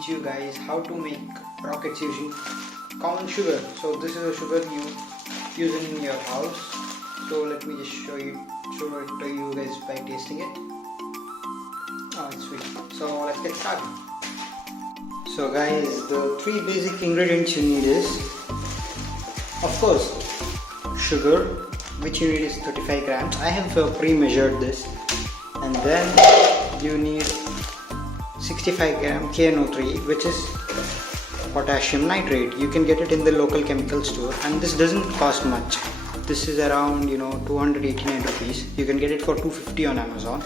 teach you guys how to make rockets using common sugar. So this is a sugar you use in your house. So let me just show it to you guys by tasting it. Oh, it's sweet. So let's get started. So guys, the three basic ingredients you need is, of course, sugar, which you need is 35 grams. I have pre-measured this. And then you need 65 gram KNO3, which is potassium nitrate. You can get it in the local chemical store, and this doesn't cost much. This is around 289 rupees. You can get it for 250 on Amazon.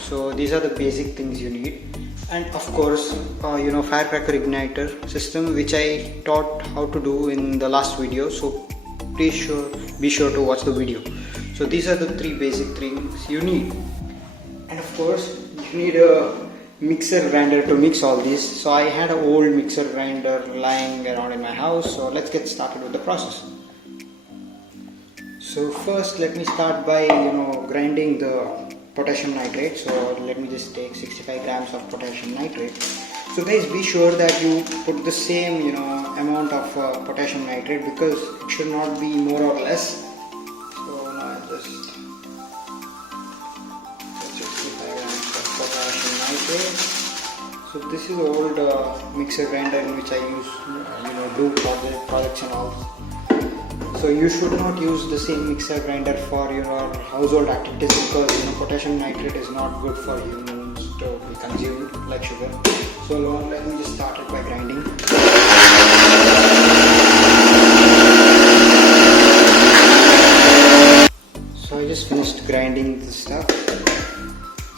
So these are the basic things you need. And of course, firecracker igniter system, which I taught how to do in the last video. So please be sure to watch the video. So these are the three basic things you need. And of course, you need a mixer grinder to mix all these. So I had an old mixer grinder lying around in my house. So let's get started with the process. So first, let me start by grinding the potassium nitrate. So let me just take 65 grams of potassium nitrate. So guys, be sure that you put the same amount of potassium nitrate, because it should not be more or less. So now I just 65 grams of potassium nitrate. So this is old mixer grinder in which I use do projects and all. So you should not use the same mixer grinder for your household activities, because potassium nitrate is not good for humans to be consumed like sugar. So let me just start it by grinding. So I just finished grinding this stuff.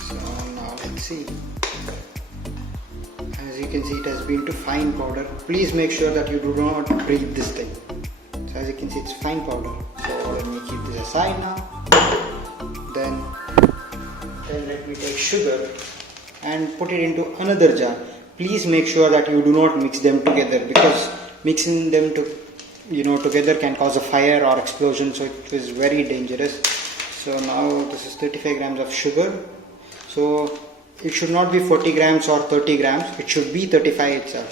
So now let's see. As you can see, it has been to fine powder. Please make sure that you do not breathe this thing. So as you can see, it's fine powder. So let me keep this aside now. Then let me take sugar and put it into another jar. Please make sure that you do not mix them together, because mixing them together can cause a fire or explosion. So it is very dangerous. So now this is 35 grams of sugar. So it should not be 40 grams or 30 grams. It should be 35 itself.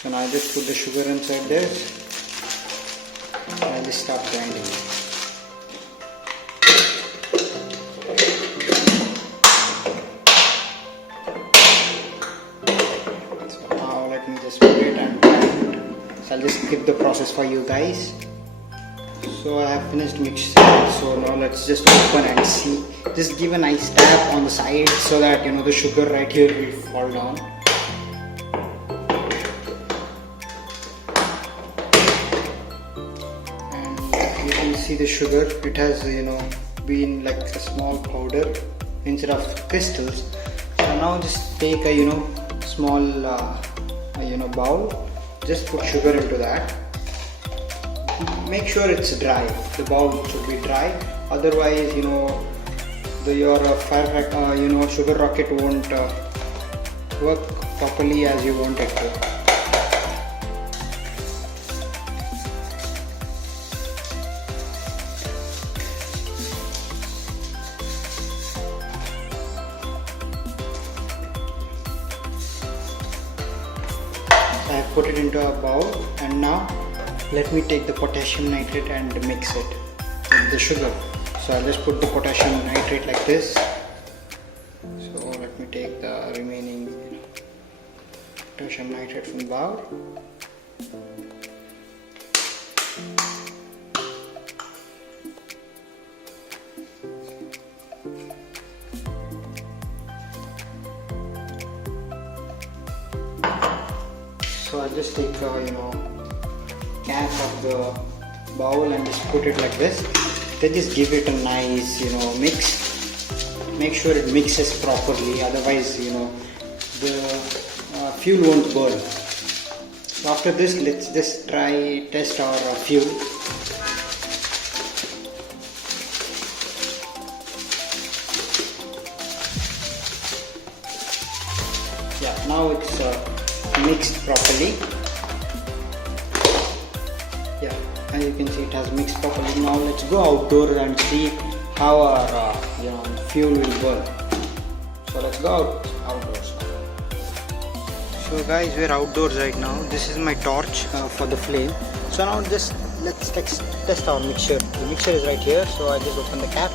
So now I just put the sugar inside this. I'll just start grinding. So now let me just put it and grind. So I'll just skip the process for you guys. So I have finished mixing. So now let's just open and see. Just give a nice tap on the side so that the sugar right here will fall down. And you can see the sugar. It has been like a small powder instead of crystals. So now just take a small bowl. Just put sugar into that. Make sure it's dry. The bowl should be dry. Otherwise, your firecracker, sugar rocket won't work properly as you want it to. I have put it into a bowl, and now let me take the potassium nitrate and mix it with the sugar. So I'll just put the potassium nitrate like this. So let me take the remaining potassium nitrate from the bowl. So I'll just take cap of the bowl and just put it like this. Then just give it a nice mix. Make sure it mixes properly, otherwise the fuel won't burn. So after this, let's just test our fuel. Yeah, now it's mixed properly. Yeah, as you can see, it has mixed properly. Now let's go outdoor and see how our fuel will burn. So let's go outdoors. So So guys, we're outdoors right now. This is my torch for the flame. So now let's test our mixture. The mixture is right here, so I just open the cap.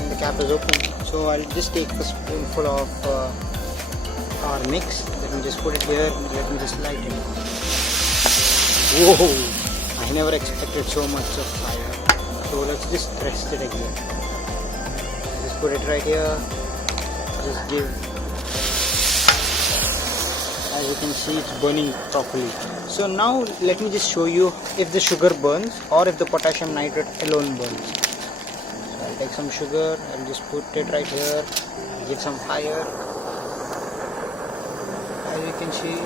And the cap is open. So I'll just take a spoonful of our mix. Let me just put it here. Let me just light it. Whoa! I never expected so much of fire. So let's just test it again. Just put it right here. Just give. As you can see, it's burning properly. So now let me just show you if the sugar burns or if the potassium nitrate alone burns. So I'll take some sugar, I'll just put it right here, give some fire. As you can see,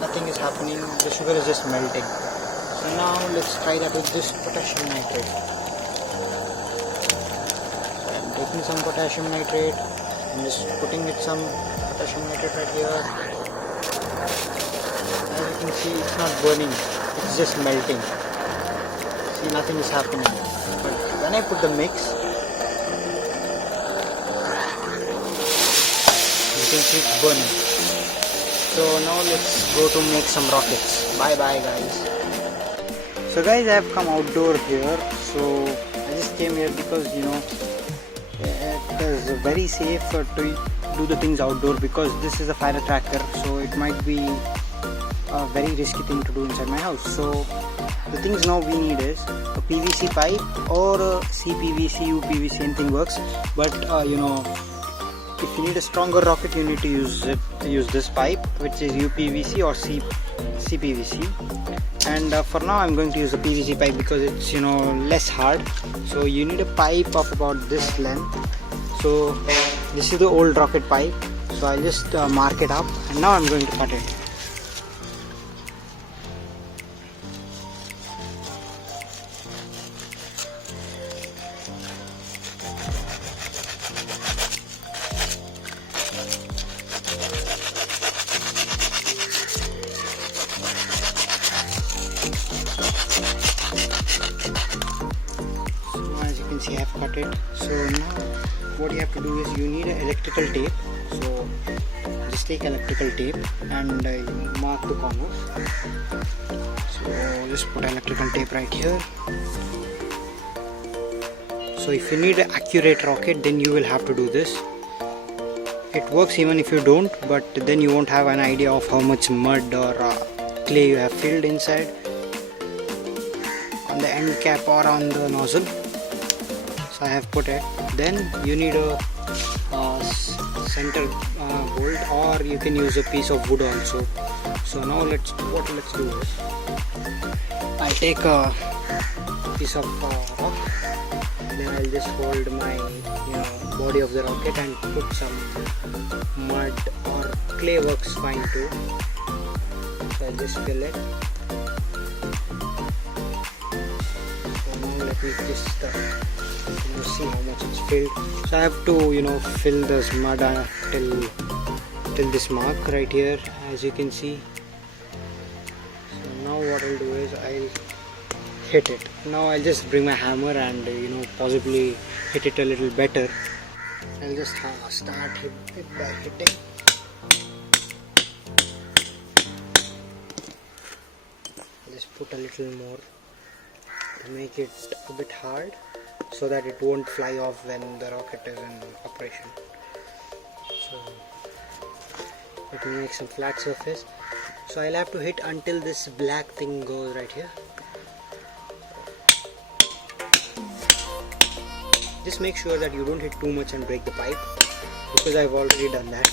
nothing is happening, the sugar is just melting. So now let's try that with this potassium nitrate. So I'm taking some potassium nitrate, I'm just putting it some potassium nitrate right here. As you can see, it's not burning, it's just melting. See, nothing is happening. But when I put the mix, you can see it's burning. So now let's go to make some rockets. Bye bye guys. So guys, I have come outdoor here. So I just came here because it is very safe to do the things outdoor, because this is a fire tracker, so it might be a very risky thing to do inside my house. So the things now we need is a PVC pipe or a CPVC, UPVC, anything works. But if you need a stronger rocket, you need to use this pipe, which is UPVC or CPVC. And for now I'm going to use a PVC pipe because it's less hard. So you need a pipe of about this length. So this is the old rocket pipe, so I'll just mark it up, and now I'm going to cut it. So as you can see, I have cut it. So now what you have to do is you need an electrical tape. So just take electrical tape and mark the corners. So just put electrical tape right here. So if you need an accurate rocket, then you will have to do this. It works even if you don't, but then you won't have an idea of how much mud or clay you have filled inside on the end cap or on the nozzle. So I have put it. Then you need a center bolt, or you can use a piece of wood also. So now let's do is I take a piece of rock, then I'll just hold my body of the rocket and put some mud or clay, works fine too. So I'll just fill it. So now let me just see how much it's filled. So I have to fill this mud till this mark right here, as you can see. So now what I'll do is I'll hit it. Now I'll just bring my hammer and possibly hit it a little better. I'll just start it by hitting. I'll just put a little more to make it a bit hard, so that it won't fly off when the rocket is in operation. So let me make some flat surface. So I'll have to hit until this black thing goes right here. Just make sure that you don't hit too much and break the pipe, because I've already done that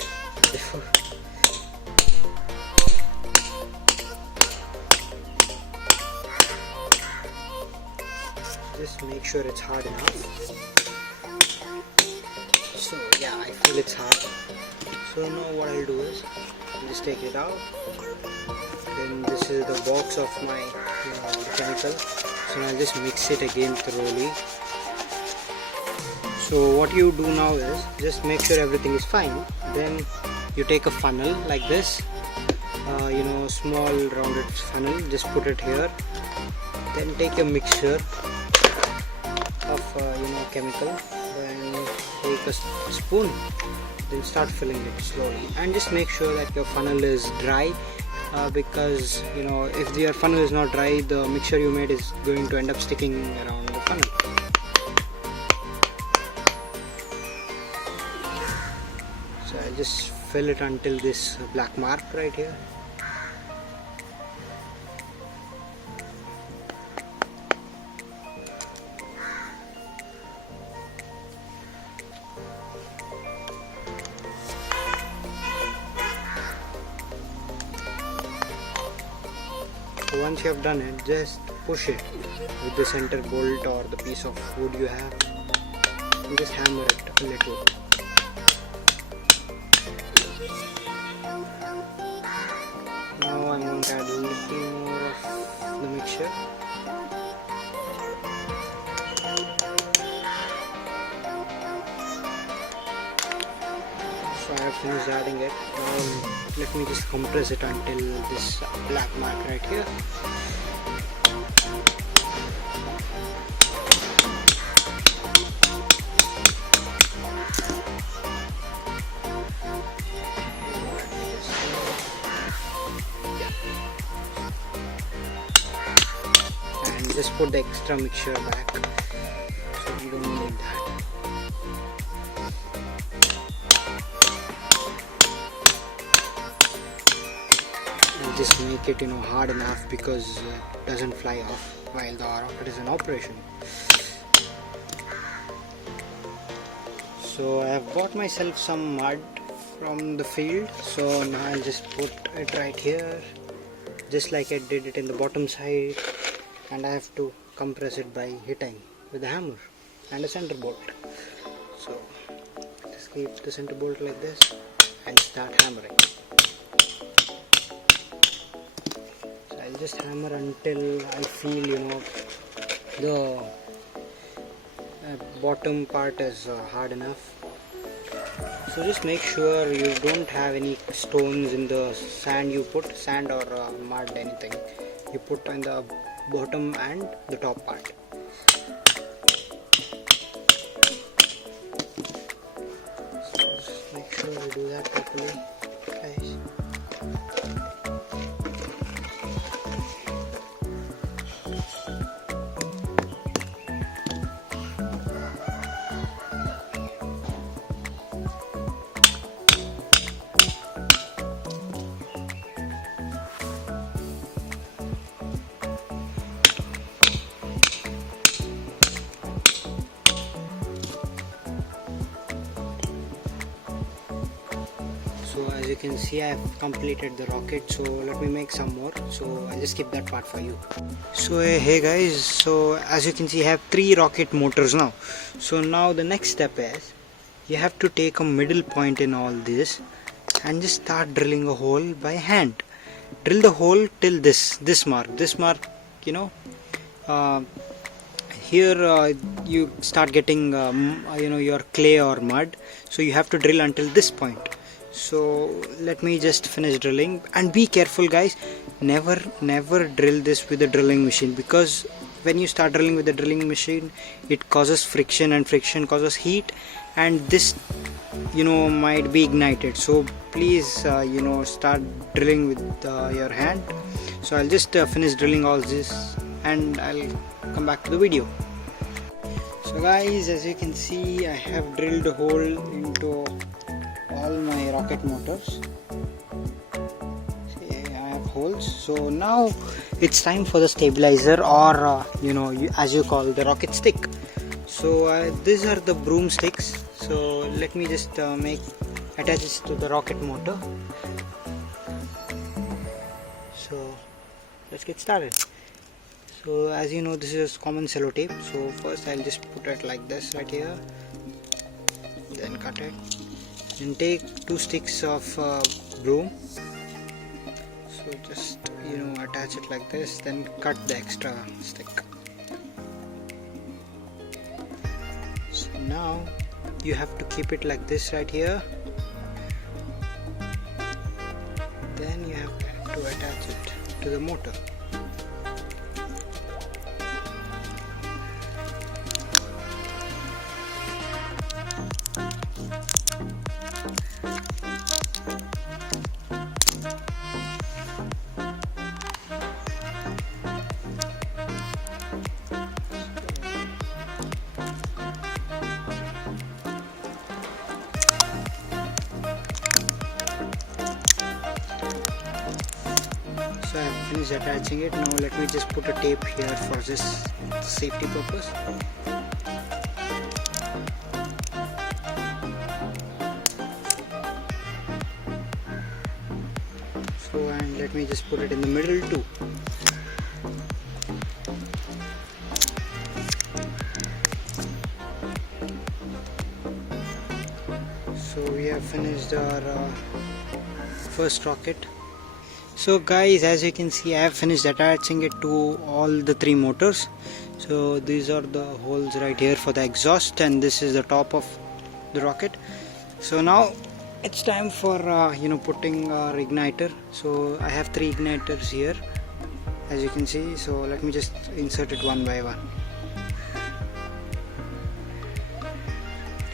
before. Just make sure it's hard enough. So yeah, I feel it's hard. So now what I'll do is I'll just take it out. Then this is the box of my chemical. So I'll just mix it again thoroughly. So what you do now is just make sure everything is fine. Then you take a funnel like this, small rounded funnel. Just put it here. Then take a mixture of chemical. Then take a spoon then start filling it slowly, and just make sure that your funnel is dry, because you know, if your funnel is not dry, the mixture you made is going to end up sticking around the funnel. So I'll just fill it until this black mark right here. Once you have done it, just push it with the center bolt or the piece of wood you have, and just hammer it a little. Now I'm going to add a little more of the mixture. So I have finished adding it. Now let me just compress it until this black mark right here. And just put the extra mixture back, so we don't need that. Just make it, you know, hard enough, because it doesn't fly off while the rocket is in operation. So I have bought myself some mud from the field, so now I'll just put it right here, just like I did it in the bottom side, and I have to compress it by hitting with a hammer and a center bolt. So just keep the center bolt like this and start hammering. I'll just hammer until I feel, you know, the bottom part is hard enough. So just make sure you don't have any stones in the sand you put, sand or mud, anything you put on the bottom and the top part. So just make sure you do that properly, guys. So as you can see, I have completed the rocket, so let me make some more, so I'll just skip that part for you. So hey guys, so as you can see, I have 3 rocket motors now. So now the next step is, you have to take a middle point in all this and just start drilling a hole by hand. Drill the hole till this mark, you know, here you start getting you know, your clay or mud, so you have to drill until this point. So let me just finish drilling, and be careful guys, never drill this with a drilling machine, because when you start drilling with the drilling machine, it causes friction, and friction causes heat, and this, you know, might be ignited. So please you know, start drilling with your hand. So I'll just finish drilling all this and I'll come back to the video. So guys, as you can see, I have drilled a hole into all my rocket motors. See, I have holes. So now it's time for the stabilizer, or you know, as you call, the rocket stick. So these are the broomsticks. So let me just attach this to the rocket motor. So let's get started. So as you know, this is common sellotape. So first I'll just put it like this right here, then cut it. Then take 2 sticks of broom. So just, you know, attach it like this, then cut the extra stick. So now you have to keep it like this right here. Then you have to attach it to the motor. So I have finished attaching it. Now let me just put a tape here for this safety purpose. So, and let me just put it in the middle too. So we have finished our first rocket. So guys, as you can see, I have finished attaching it to all the three motors. So these are the holes right here for the exhaust, and this is the top of the rocket. So now it's time for putting our igniter. So I have three igniters here, as you can see. So let me just insert it one by one.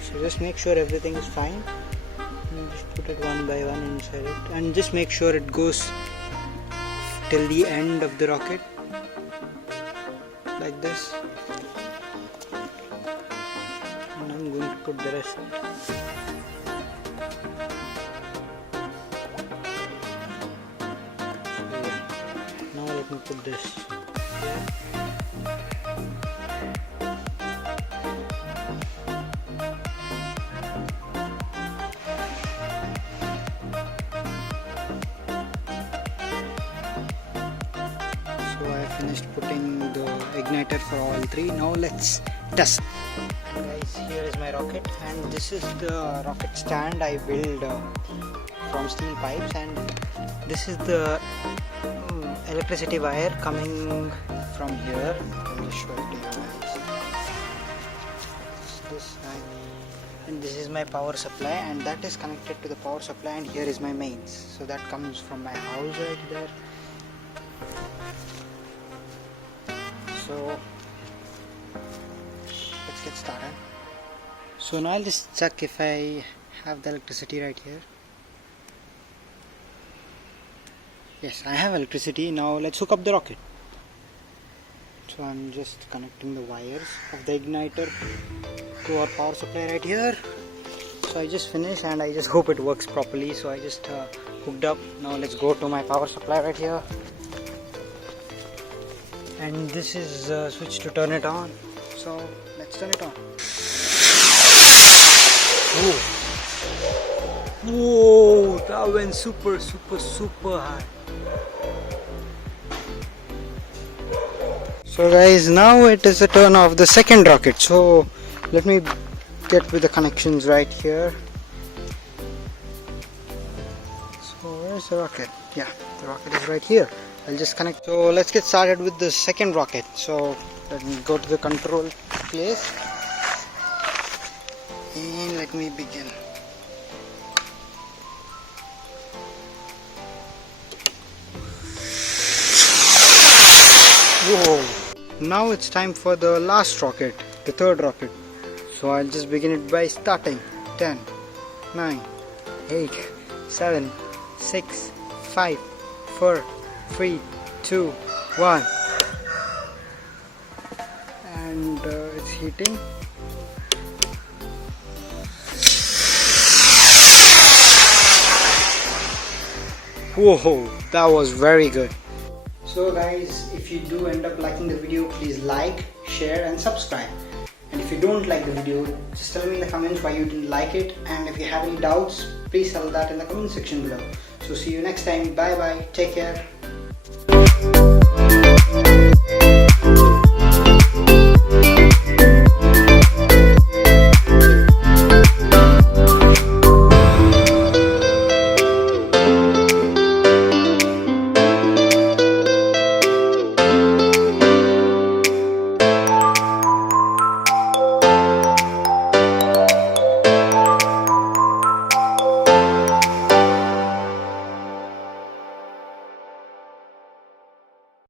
So just make sure everything is fine. And just put it one by one inside it, and just make sure it goes till the end of the rocket, like this. And I'm going to put the rest. Now let me put this here. So I finished putting the igniter for all three. Now let's test. And guys, here is my rocket, and this is the rocket stand I built from steel pipes, and this is the electricity wire coming from here. I'll just show it to you guys. This side. And this is my power supply, and that is connected to the power supply, and here is my mains. So that comes from my house right there. So let's get started. So now I'll just check if I have the electricity right here. Yes, I have electricity. Now let's hook up the rocket. So I'm just connecting the wires of the igniter to our power supply right here. So I just finished, and I just hope it works properly. So I just hooked up. Now let's go to my power supply right here. And this is a switch to turn it on. So let's turn it on. Whoa, that went super high. So guys, now it is the turn of the second rocket. So let me get with the connections right here. So where's the rocket? Yeah, the rocket is right here. I'll just connect. So let's get started with the second rocket. So let me go to the control place, and let me begin. Whoa! Now it's time for the last rocket, the third rocket. So I'll just begin it by starting. 10, 9, 8, 7, 6, 5, 4, 3, 2, 1. And it's heating. Whoa, that was very good. So guys, if you do end up liking the video, please like, share and subscribe. And if you don't like the video, just tell me in the comments why you didn't like it. And if you have any doubts, please tell that in the comment section below. So see you next time. Bye bye. Take care.